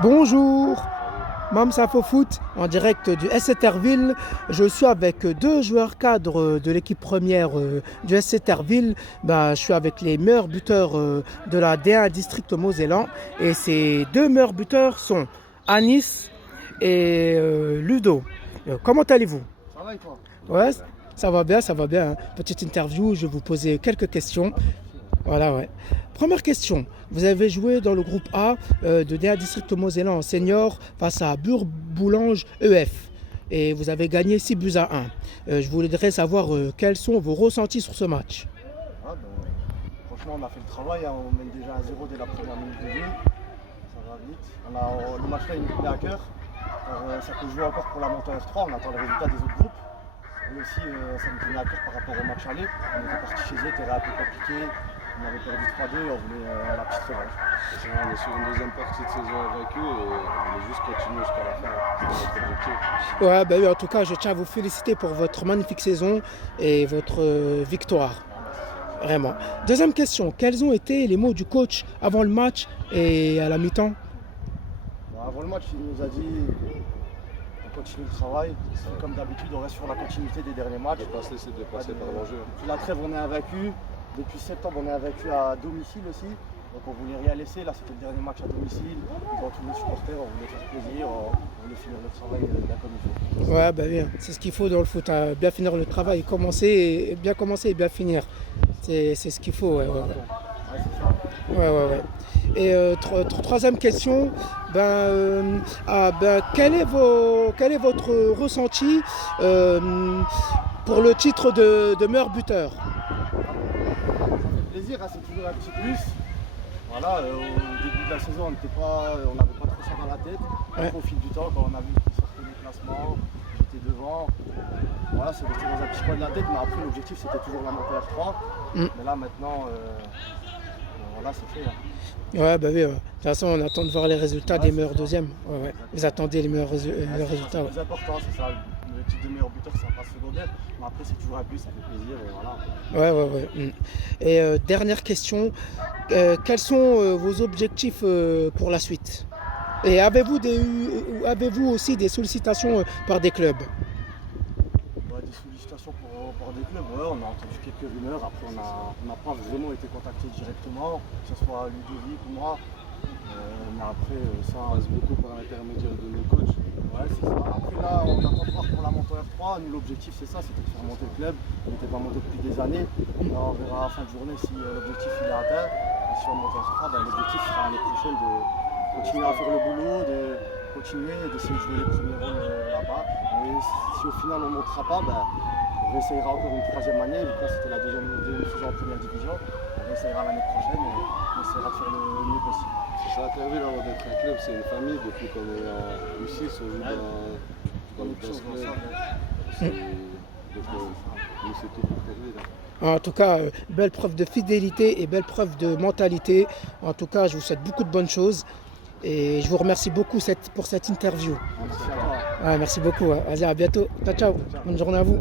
Bonjour, Mamsa Foot en direct du SC Terville. Je suis avec deux joueurs cadres de l'équipe première du SC Terville. Je suis avec les meilleurs buteurs de la D1 District Mosellan. Et ces deux meilleurs buteurs sont Anis et Ludo. Comment allez-vous? Ça va et toi? Ouais, ça va bien, ça va bien, hein. Petite interview, je vais vous poser quelques questions. Voilà, ouais. Première question. Vous avez joué dans le groupe A de DA District Mosellan en senior face à Boulange EF. Et vous avez gagné 6 buts à 1. Je voudrais savoir quels sont vos ressentis sur ce match. Franchement, on a fait le travail, hein. On mène déjà à 0 dès la première minute de jeu. Ça va vite. Le match-là, il nous tenait à cœur. Ça peut jouer encore pour la montée en F3. On attend les résultats des autres groupes. Et aussi, ça nous tenait à cœur par rapport au match aller. On était parti chez eux, terrain un peu compliqué. On avait perdu 3-2 et on voulait la petite revanche. On est sur une deuxième partie de saison invaincue et on voulait juste continuer jusqu'à la fin. C'est notre objectif. Ouais, oui, en tout cas, je tiens à vous féliciter pour votre magnifique saison et votre victoire. Vraiment. Deuxième question. Quels ont été les mots du coach avant le match et à la mi-temps? Avant le match, il nous a dit on continue le travail. Comme d'habitude, on reste sur la continuité des derniers matchs. Ne pas se laisser dépasser par l'enjeu. Depuis la trêve, on est invaincu. Depuis septembre, on est invaincu à domicile aussi. Donc on voulait rien laisser. Là, c'était le dernier match à domicile. Devant tous les supporters, on voulait faire plaisir. On voulait finir le travail bien comme il faut. Ouais, bien. C'est ce qu'il faut dans le foot, hein. Bien finir le travail, commencer et bien finir. C'est ce qu'il faut. Ouais. Ouais, c'est ça. Ouais. Et troisième question, quel est votre ressenti pour le titre de meilleur buteur? Ça fait plaisir, hein, c'est toujours un petit plus. Voilà, au début de la saison, on n'avait pas trop ça dans la tête. Ouais. Au fil du temps, quand on a vu qu'ils sortaient des classements, j'étais devant. Voilà, c'est resté dans un petit coin de la tête, mais après l'objectif c'était toujours la montée R3. Mais là maintenant, voilà, c'est fait. Là. Ouais, oui. De toute façon, on attend de voir les résultats des meilleurs deuxièmes. Ouais. Vous attendez les meilleurs résultats. C'est le plus important, c'est ça. Le titre de meilleur buteur, ça passe secondaire. Mais après, c'est toujours un plus, ça fait plaisir. Et voilà. Ouais. Et dernière question, quels sont vos objectifs pour la suite? Et avez-vous aussi des sollicitations par des clubs? Des sollicitations pour des clubs, ouais, on a entendu quelques rumeurs. Après, on n'a pas vraiment été contacté directement, que ce soit Ludovic ou moi. Mais après, ça. On passe beaucoup par l'intermédiaire de nos coachs. Ouais, c'est ça. Après, là, on attend de voir pour la montée R3. Nous, l'objectif, c'est ça, c'était de faire monter le club. On n'était pas monté depuis des années. Là, on verra à la fin de journée si l'objectif il est atteint. Et si on monte en R3, l'objectif sera l'année prochaine de continuer à faire le boulot, de continuer et d'essayer de jouer les premiers rôles là-bas. Et si au final on ne montera pas, on réessayera encore une troisième année. Donc là, c'était la deuxième saison en première division. On réessayera l'année prochaine et on essaiera de faire le mieux possible. C'est ça, Terville, avant d'être un club, c'est une famille. Depuis qu'on est en U6, on joue dans le club. Donc, c'est tout pour Terville. En tout cas, belle preuve de fidélité et belle preuve de mentalité. En tout cas, je vous souhaite beaucoup de bonnes choses. Et je vous remercie beaucoup pour cette interview. Merci à toi. Merci beaucoup. Vas-y, à bientôt. Ciao. Bonne journée à vous.